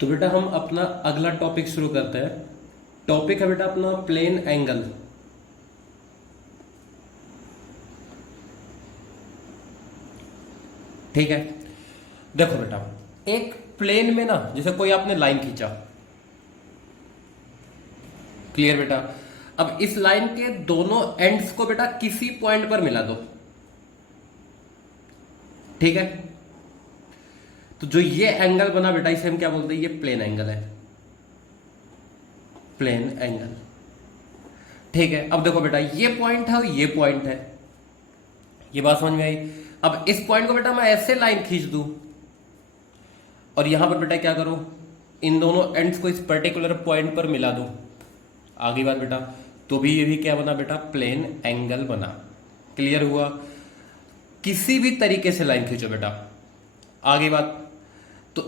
तो बेटा हम अपना अगला टॉपिक शुरू करते हैं। टॉपिक है बेटा अपना प्लेन एंगल। ठीक है, देखो बेटा, एक प्लेन में ना जैसे कोई आपने लाइन खींचा। क्लियर बेटा। अब इस लाइन के दोनों एंड्स को बेटा किसी पॉइंट पर मिला दो। ठीक है, तो जो ये एंगल बना बेटा इसे हम क्या बोलते हैं? ये प्लेन एंगल है, प्लेन एंगल। ठीक है, अब देखो बेटा ये पॉइंट है और ये पॉइंट है, ये बात समझ में आई। अब इस पॉइंट को बेटा मैं ऐसे लाइन खींच दूं और यहां पर बेटा क्या करूं, इन दोनों एंड्स को इस पर्टिकुलर पॉइंट पर मिला दूं। आगे बात बेटा, तो भी ये भी क्या बना बेटा? प्लेन एंगल बना। क्लियर हुआ? किसी भी तरीके से लाइन खींचो बेटा। आगे बात, तो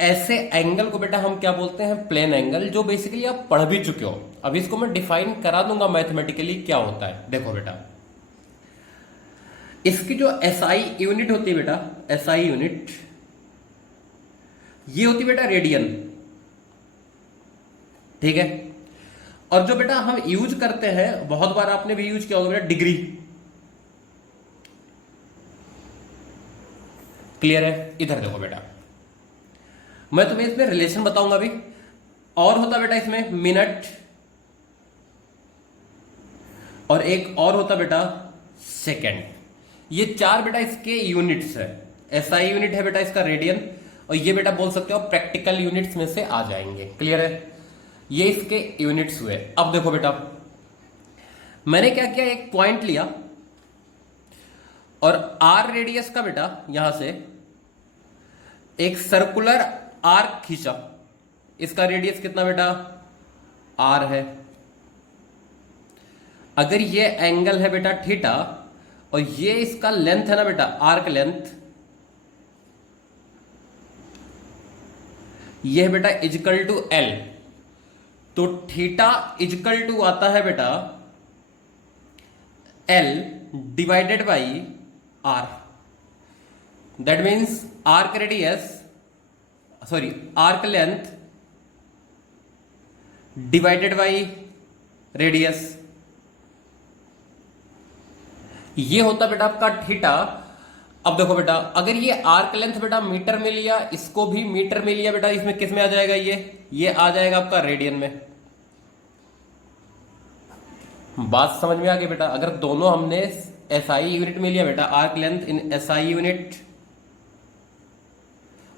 ऐसे एंगल को बेटा हम क्या बोलते हैं? प्लेन एंगल, जो बेसिकली आप पढ़ भी चुके हो। अब इसको मैं डिफाइन करा दूंगा मैथमेटिकली क्या होता है। देखो बेटा, इसकी जो एसआई यूनिट होती है बेटा, एसआई यूनिट ये होती है बेटा रेडियन। ठीक है, और जो बेटा हम यूज करते हैं, बहुत बार आपने भी यूज किया होगा बेटा, डिग्री। क्लियर है? इधर देखो बेटा, मैं तुम्हें इसमें रिलेशन बताऊंगा अभी। और होता बेटा इसमें मिनट, और एक और होता बेटा सेकेंड। ये चार बेटा इसके यूनिट्स है। एसआई यूनिट है बेटा इसका रेडियन, और ये बेटा बोल सकते हो प्रैक्टिकल यूनिट्स में से आ जाएंगे। क्लियर है? ये इसके यूनिट्स हुए। अब देखो बेटा, मैंने क्या किया, एक पॉइंट लिया और आर रेडियस का बेटा यहां से एक सर्कुलर आर्क खींचा। इसका रेडियस कितना बेटा? आर है। अगर ये एंगल है बेटा थीटा, और ये इसका लेंथ है ना बेटा, आर्क लेंथ, ये है बेटा इजकल टू एल। तो थीटा इजकल टू आता है बेटा L divided by R. That means arc radius, sorry arc length divided by radius. ये होता बेटा आपका थीटा। अब देखो बेटा, अगर ये आर्क लेंथ बेटा मीटर में लिया, इसको भी मीटर में लिया बेटा, इसमें किस में आ जाएगा? ये आ जाएगा आपका रेडियन में। बात समझ में आ गई बेटा? अगर दोनों हमने एसआई यूनिट में लिया बेटा, arc length in SI unit,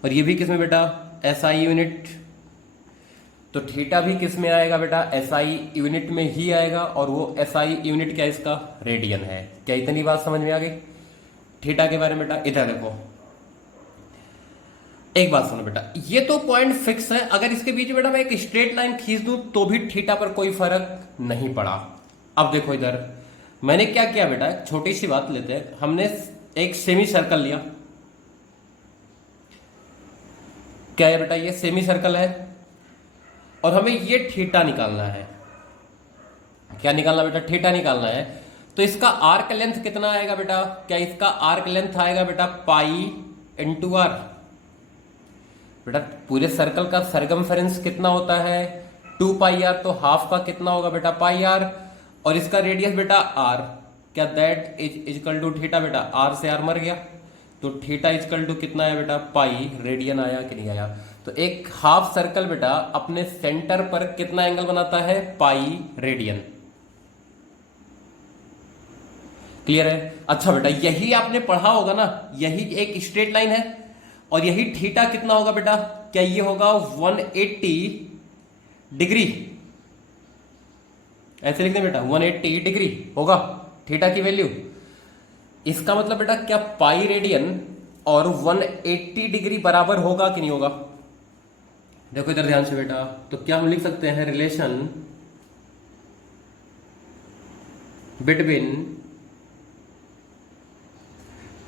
और ये भी किस में बेटा? एसआई यूनिट, तो थीटा भी किस में आएगा बेटा? एसआई यूनिट में ही आएगा, और वो एसआई यूनिट क्या इसका? रेडियन है। क्या इतनी बात समझ में आ गई थीटा के बारे में बेटा? इधर देखो, एक बात सुनो बेटा, ये तो पॉइंट फिक्स है। अगर इसके बीच बेटा मैं एक स्ट्रेट लाइन खींच दूं तो भी थीटा पर कोई फर्क नहीं पड़ा। अब देखो इधर मैंने क्या किया बेटा, एक छोटी सी बात लेते हैं। हमने एक सेमी सर्कल लिया। क्या है बेटा? ये सेमी सर्कल है, और हमें ये थीटा निकालना है। क्या निकालना बेटा? थीटा निकालना है। तो इसका आर्क लेंथ कितना आएगा बेटा? क्या इसका आर्क लेंथ आएगा बेटा पाई इंटू आर। बेटा पूरे सर्कल का सरकमफेरेंस कितना होता है? 2 पाई आर। तो हाफ का कितना होगा बेटा? Pi R. और इसका रेडियस बेटा आर। क्या that is equal to theta बेटा? आर से आर मर गया, तो थीटा इजकल टू कितना है बेटा? पाई। रेडियन आया कि नहीं आया? तो एक हाफ सर्कल बेटा अपने सेंटर पर कितना एंगल बनाता है? Pi radian. क्लियर है? अच्छा बेटा, यही आपने पढ़ा होगा ना, यही एक स्ट्रेट लाइन है, और यही थीटा कितना होगा बेटा? क्या ये होगा 180 डिग्री? ऐसे लिखते बेटा 180 डिग्री होगा थीटा की वैल्यू। इसका मतलब बेटा क्या पाई रेडियन और 180 डिग्री बराबर होगा कि नहीं होगा? देखो इधर ध्यान से बेटा, तो क्या हम लिख सकते हैं? Relation between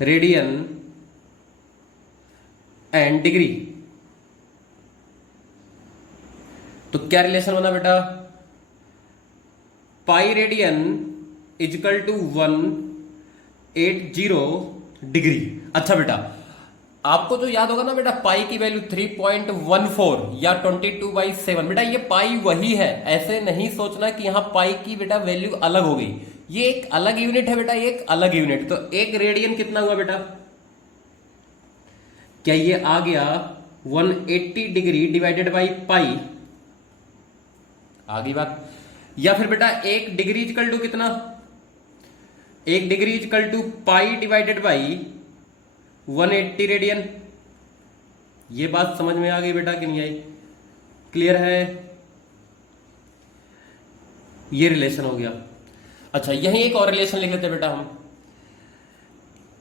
radian and degree. तो क्या रिलेशन बना बेटा? Pi radian equal to 180 degree. अच्छा बेटा, आपको तो याद होगा ना बेटा, पाई की वैल्यू 3.14 या 22/7। बेटा ये पाई वही है, ऐसे नहीं सोचना कि यहां पाई की बेटा वैल्यू अलग हो गई। ये एक अलग यूनिट है बेटा, ये एक अलग यूनिट। तो एक रेडियन कितना हुआ बेटा? क्या ये आ गया 180 डिग्री डिवाइडेड बाई पाई? आ गई बात। या फिर बेटा एक डिग्री इक्वल टू कितना? एक degree equal to pi divided by 180 radian. ये बात समझ में आ गई बेटा कि नहीं आई? क्लियर है? ये रिलेशन हो गया। अच्छा यही एक और रिलेशन लिख लेते बेटा हम।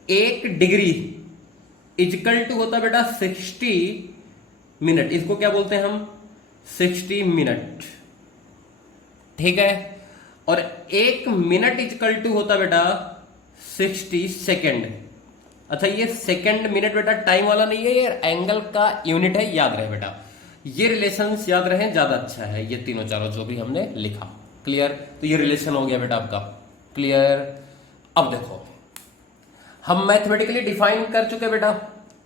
एक डिग्री इक्वल टू होता बेटा 60 मिनट। इसको क्या बोलते हैं हम? 60 मिनट। ठीक है। और एक मिनट इक्वल टू होता बेटा 60 सेकेंड। अच्छा ये सेकंड मिनट बेटा टाइम वाला नहीं है, ये एंगल का यूनिट है, याद रहे बेटा। ये रिलेशंस याद रहे, ज्यादा अच्छा है ये तीनों चारों जो भी हमने लिखा। क्लियर? तो ये रिलेशन हो गया बेटा आपका। क्लियर? अब देखो हम मैथमेटिकली डिफाइन कर चुके बेटा।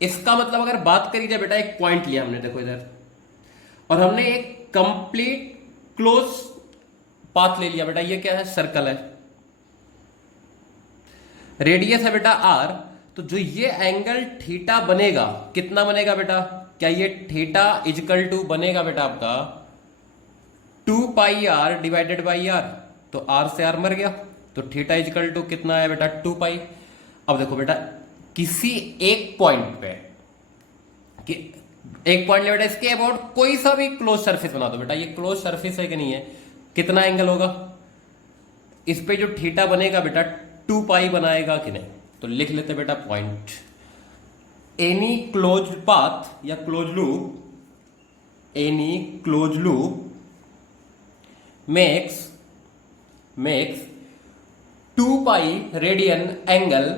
इसका मतलब अगर बात करी जाए बेटा, एक पॉइंट लिया हमने, देखो इधर, और हमने एक कंप्लीट क्लोज पाथ ले लिया बेटा। ये क्या है? सर्कल है, रेडियस है बेटा आर। तो जो ये एंगल थीटा बनेगा, कितना बनेगा बेटा? क्या ये थीटा इजकल टू बनेगा बेटा आपका 2 pi are divided by R. तो आर से आर मर गया, तो थीटा इजकल टू कितना आया बेटा? 2 पाई। अब देखो बेटा किसी एक पॉइंट पे, एक पॉइंट ले बेटा, इसके अबाउट कोई सा भी क्लोज सरफेस बना दो बेटा। ये क्लोज सरफेस है कि नहीं है? कितना एंगल होगा इस पे? जो थीटा बनेगा बेटा 2 पाई बनाएगा कि नहीं? तो लिख लेते बेटा पॉइंट। एनी क्लोज पाथ या close loop, any close loop makes 2 pi radian angle,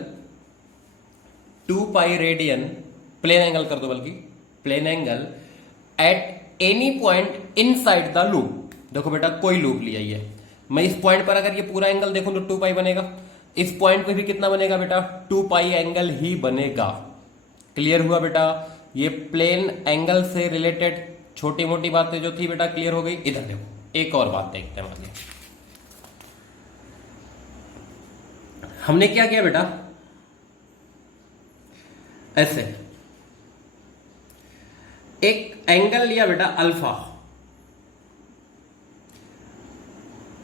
2 pi radian plane angle कर दो, बल्कि plane angle at any point inside the loop. देखो बेटा कोई लूप लिया ये, मैं इस पॉइंट पर अगर ये पूरा एंगल देखूं तो 2 पाई बनेगा। इस पॉइंट पे भी कितना बनेगा बेटा? 2 पाई एंगल ही बनेगा। क्लियर हुआ बेटा? ये प्लेन एंगल से रिलेटेड छोटी मोटी बातें जो थी बेटा क्लियर हो गई। इधर देखो एक और बात देखते हैं। मान हमने क्या किया बेटा, ऐसे एक एंगल लिया बेटा अल्फा,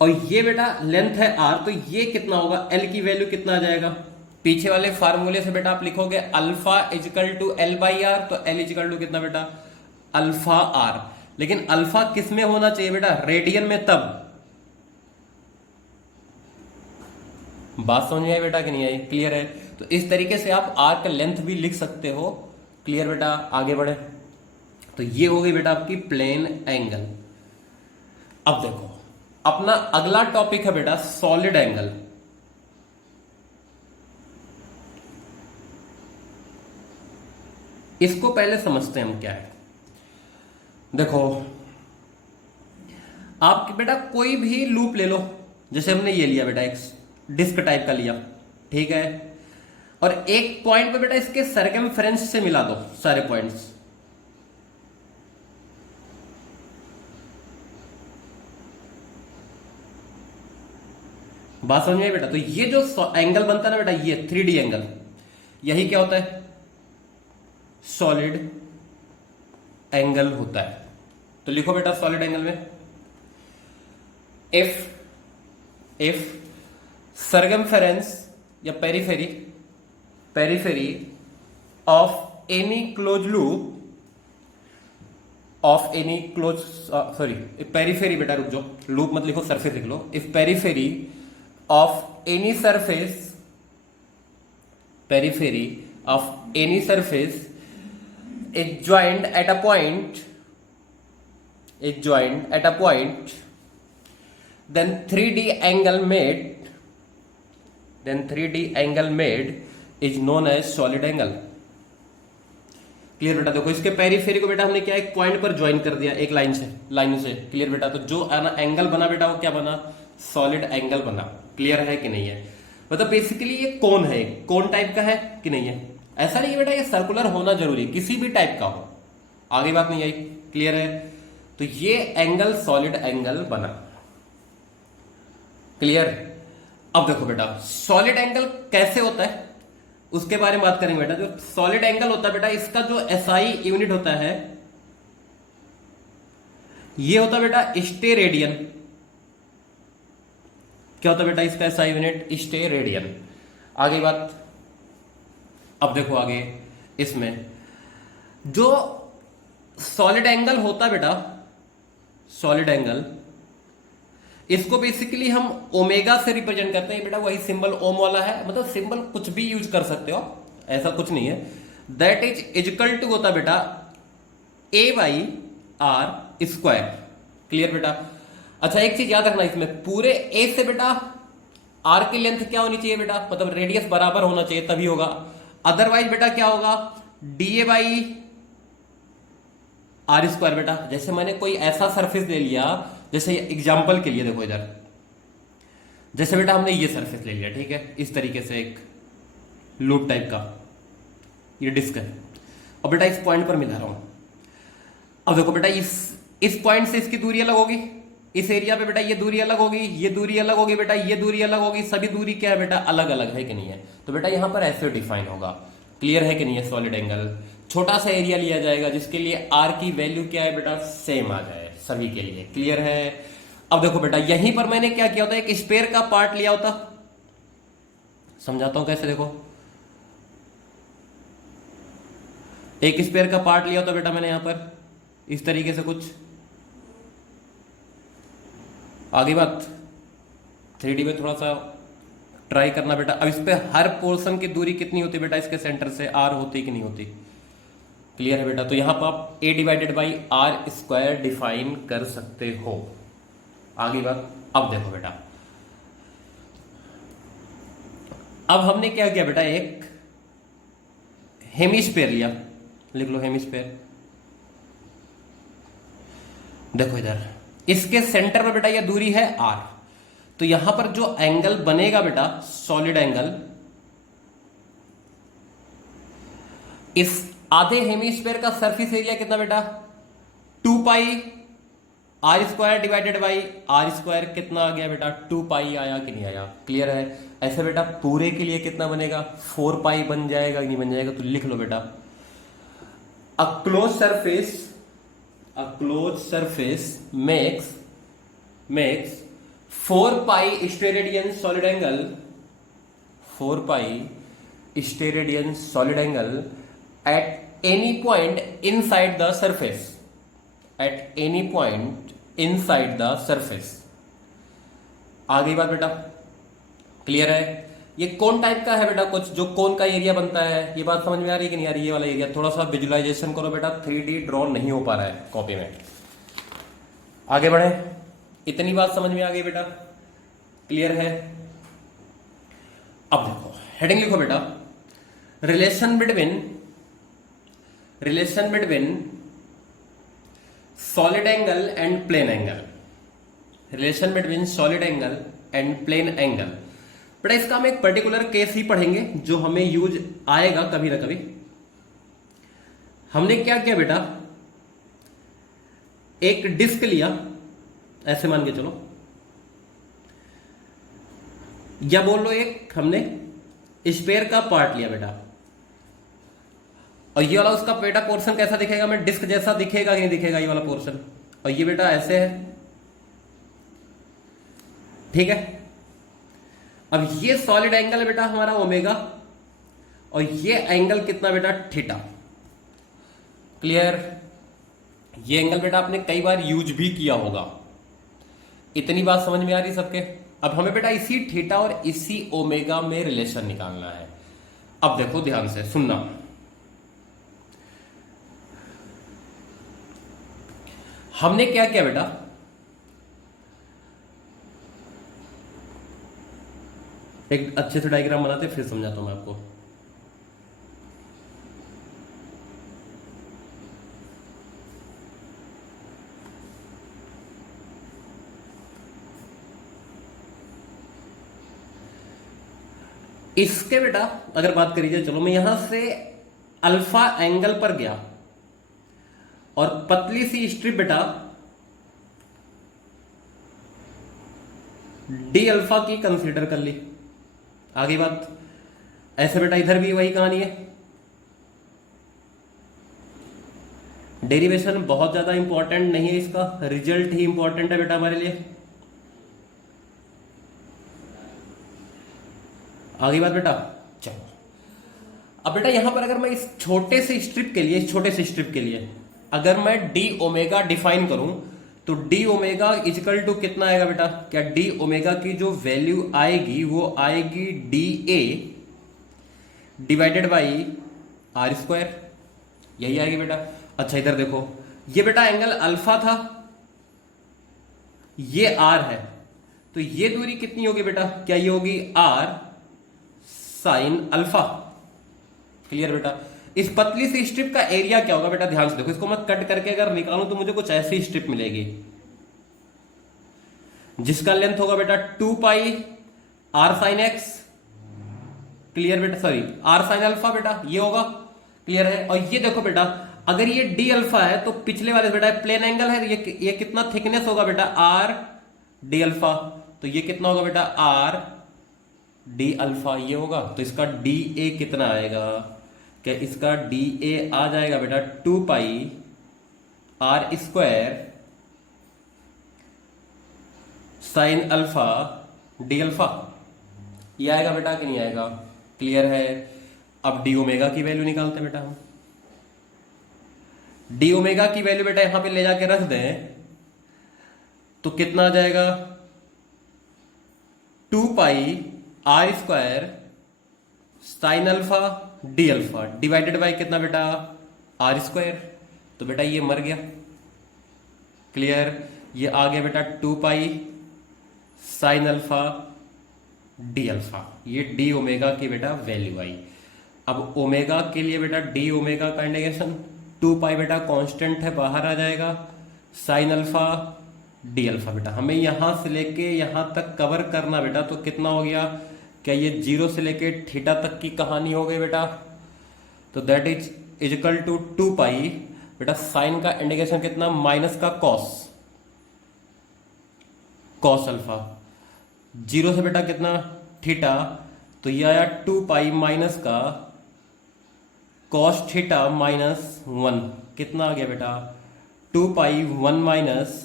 और ये बेटा लेंथ है आर। तो ये कितना होगा? एल की वैल्यू कितना आ जाएगा? पीछे वाले फार्मूले से बेटा आप लिखोगे alpha equal to L by R. तो एल इजकल टू कितना बेटा? Alpha are. लेकिन अल्फा किस में होना चाहिए बेटा? रेडियन में। तब बात समझ में आई बेटा कि नहीं आई? क्लियर है? तो इस तरीके से आप आर का लेंथ भी लिख सकते हो। क्लियर बेटा? आगे बढ़े। तो ये हो गई बेटा आपकी प्लेन एंगल। अब देखो अपना अगला टॉपिक है बेटा सॉलिड एंगल। इसको पहले समझते हैं हम क्या है। देखो आप बेटा कोई भी लूप ले लो, जैसे हमने ये लिया बेटा, एक डिस्क टाइप का लिया, ठीक है, और एक पॉइंट पे बेटा इसके सर्कमफ्रेंस से मिला दो सारे पॉइंट्स। बात समझ में आई बेटा? तो ये जो एंगल बनता है ना बेटा, ये 3D एंगल, यही क्या होता है? सॉलिड एंगल होता है। तो लिखो बेटा सॉलिड एंगल में इफ सर्कमफेरेंस या periphery of any close loop, of any close, sorry periphery बेटा, रुक जाओ, लूप मत लिखो, सरफेस लिख लो। If periphery of any surface, periphery of any surface is joined at a point, then 3D angle made is known as solid angle। Clear बेटा? देखो इसके पेरिफेरी को बेटा हमने क्या एक पॉइंट पर ज्वाइन कर दिया, एक लाइन से। क्लियर बेटा? तो जो एंगल बना बेटा वो क्या बना? सॉलिड एंगल बना। क्लियर है कि नहीं है? मतलब बेसिकली ये कोन है, कोन टाइप का है कि नहीं है? ऐसा नहीं है बेटा ये सर्कुलर होना जरूरी, किसी भी टाइप का हो। आगे बात नहीं आई, क्लियर है? तो ये एंगल सॉलिड एंगल बना, क्लियर? अब देखो बेटा सॉलिड एंगल कैसे होता है उसके बारे में बात करेंगे बेटा। जो सॉलिड एंगल होता है बेटा, इसका जो एसआई यूनिट होता है ये होता है बेटा स्टेरेडियन। क्या होता है बेटा इसका एसआई यूनिट? स्टेरेडियन। आगे बात, अब देखो आगे इसमें जो सॉलिड एंगल होता है बेटा, सॉलिड एंगल, इसको बेसिकली हम ओमेगा से रिप्रेजेंट करते हैं बेटा। वही सिंबल ओम वाला है, मतलब सिंबल कुछ भी यूज कर सकते हो, ऐसा कुछ नहीं है। दैट इज इजकल टू होता बेटा ए बाई आर स्क्वायर। क्लियर बेटा? अच्छा एक चीज याद रखना, इसमें पूरे ए से बेटा आर की लेंथ क्या होनी चाहिए बेटा, मतलब रेडियस बराबर होना चाहिए तभी होगा। अदरवाइज बेटा क्या होगा, D A by R square बेटा। जैसे मैंने कोई ऐसा सरफेस ले लिया, जैसे एग्जाम्पल के लिए देखो इधर, जैसे बेटा हमने ये सरफेस ले लिया, ठीक है, इस तरीके से एक लूप टाइप का ये डिस्क है, और बेटा इस पॉइंट पर मिला रहा हूं। अब देखो बेटा इस पॉइंट से इसकी दूरी अलग होगी, इस एरिया पे बेटा ये दूरी अलग होगी, ये दूरी अलग होगी बेटा, ये दूरी अलग होगी, सभी दूरी क्या है बेटा अलग अलग है कि नहीं है? तो बेटा यहां पर ऐसे डिफाइन होगा। क्लियर है कि नहीं है? सॉलिड एंगल छोटा सा एरिया लिया जाएगा जिसके लिए आर की वैल्यू क्या है बेटा, सेम आ जाए सभी के लिए। क्लियर है? अब देखो बेटा यहीं पर मैंने क्या किया होता, एक स्पेयर का पार्ट लिया होता, समझाता हूं कैसे। देखो एक स्पेयर का पार्ट लिया होता बेटा मैंने यहां पर इस तरीके से कुछ। आगे बात 3D में थोड़ा सा ट्राई करना बेटा। अब इस पे हर पोर्शन की दूरी कितनी होती है बेटा, इसके सेंटर से आर होती कि नहीं होती? क्लियर है बेटा? तो यहां पर आप a divided by R square define कर सकते हो। आगे बात, अब देखो बेटा अब हमने क्या किया बेटा, एक हेमिस्फीयर लिया, लिख लो हेमिस्फीयर। देखो इधर इसके सेंटर में बेटा यह दूरी है r, तो यहां पर जो एंगल बनेगा बेटा सॉलिड एंगल, इस आधे हेमिस्फीयर का सरफेस एरिया कितना बेटा, 2 pi R square divided by R square. कितना आ गया बेटा, 2 पाई आया कि नहीं आया? क्लियर है? ऐसे बेटा पूरे के लिए कितना बनेगा, 4 पाई बन जाएगा कि नहीं बन जाएगा? तो लिख लो बेटा a close surface makes 4 pi steradian solid angle, 4 pi steradian solid angle at any point inside the surface, at any point inside the surface। आ गई बात बेटा? क्लियर है? ये कौन टाइप का है बेटा, कुछ जो कौन का एरिया बनता है, ये बात समझ में आ रही है कि नहीं आ रही? ये वाला एरिया थोड़ा सा विजुअलाइजेशन करो बेटा, 3D ड्रॉ नहीं हो पा रहा है कॉपी में। आगे बढ़े, इतनी बात समझ में आ गई बेटा? क्लियर है? अब देखो हेडिंग लिखो बेटा, relation between solid angle and plane angle. Relation between solid angle and plane angle. बेटा इसका हम एक पर्टिकुलर केस ही पढ़ेंगे जो हमें यूज आएगा कभी ना कभी। हमने क्या किया बेटा, एक डिस्क लिया, ऐसे मान के चलो, या बोल लो एक हमने स्पेयर का पार्ट लिया बेटा, और ये वाला उसका बेटा पोर्शन कैसा दिखेगा, मैं डिस्क जैसा दिखेगा कि नहीं दिखेगा ये वाला पोर्शन, और ये बेटा ऐसे है, ठीक है। अब ये सॉलिड एंगल है बेटा हमारा ओमेगा, और ये एंगल कितना बेटा, थीटा। क्लियर? ये एंगल बेटा आपने कई बार यूज भी किया होगा। इतनी बात समझ में आ रही सबके? अब हमें बेटा इसी थीटा और इसी ओमेगा में रिलेशन निकालना है। अब देखो ध्यान से सुनना, हमने क्या किया बेटा, एक अच्छे से डायग्राम बनाते फिर समझाता हूं मैं आपको। इसके बेटा अगर बात करी जाए, चलो मैं यहां से अल्फा एंगल पर गया और पतली सी स्ट्रिप बेटा डी अल्फा की कंसीडर कर ली। आगे बात ऐसे बेटा इधर भी वही कहानी है। डेरिवेशन बहुत ज्यादा इंपॉर्टेंट नहीं है, इसका रिजल्ट ही इंपॉर्टेंट है बेटा हमारे लिए। आगे बात बेटा, चलो अब बेटा यहां पर अगर मैं इस छोटे से स्ट्रिप के लिए अगर मैं डी ओमेगा डिफाइन करूं तो डी ओमेगा इजिकल टू कितना आएगा बेटा? क्या डी ओमेगा की जो वैल्यू आएगी वो आएगी D A divided by R square, यही आएगी बेटा। अच्छा इधर देखो, ये बेटा एंगल अल्फा था, ये आर है, तो ये दूरी कितनी होगी बेटा? क्या ये होगी आर साइन अल्फा। क्लियर बेटा? इस पतली सी स्ट्रिप का एरिया क्या होगा बेटा? ध्यान से देखो, इसको मैं कट करके अगर निकालूं तो मुझे कुछ ऐसी स्ट्रिप मिलेगी जिसका लेंथ होगा बेटा 2 pi R sine X. Clear बेटा? सॉरी आर साइन अल्फा बेटा ये होगा। क्लियर है? और ये देखो बेटा, अगर ये डी अल्फा है तो पिछले वाले बेटा प्लेन एंगल है, ये कितना थिकनेस होगा बेटा? R D alpha. तो ये कितना होगा बेटा? आर डी अल्फा ये होगा। तो इसका डी ए कितना आएगा? क्या इसका डी ए आ जाएगा बेटा 2 pi R square sine alpha d alpha, ये आएगा बेटा कि नहीं आएगा? क्लियर है? अब डी ओमेगा की वैल्यू निकालते हैं बेटा हम। डी ओमेगा की वैल्यू बेटा यहां पे ले जाके रख दें तो कितना आ जाएगा? 2 pi R square sine alpha d alpha divided by कितना बेटा? R square. तो बेटा ये मर गया। क्लियर? ये आ गया बेटा 2 pi sine alpha d alpha, ये डी ओमेगा की बेटा वैल्यू आई। अब ओमेगा के लिए बेटा डी ओमेगा का इंटीग्रेशन 2 पाई बेटा कांस्टेंट है, बाहर आ जाएगा, साइन अल्फा डी अल्फा। बेटा हमें यहां से लेके यहां तक कवर करना बेटा, तो कितना हो गया? क्या ये 0 से लेके थीटा तक की कहानी हो गई बेटा? तो दैट इज इजिकल टू 2 पाई बेटा साइन का इंटीग्रेशन कितना? माइनस का कॉस अल्फा, 0 से बेटा कितना? थीटा। तो ये आया 2 पाई माइनस का कॉस थीटा माइनस 1, कितना आ गया बेटा? 2 पाई 1 माइनस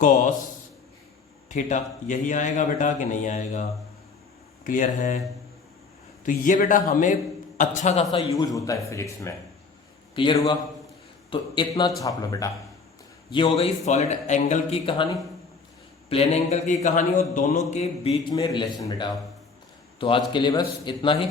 कॉस थीटा, यही आएगा बेटा कि नहीं आएगा? क्लियर है? तो ये बेटा हमें अच्छा खासा यूज होता है फिजिक्स में। क्लियर हुआ? तो इतना छाप लो बेटा। ये हो गई सॉलिड एंगल की कहानी, प्लेन एंगल की कहानी और दोनों के बीच में रिलेशन बेटा। तो आज के लिए बस इतना ही।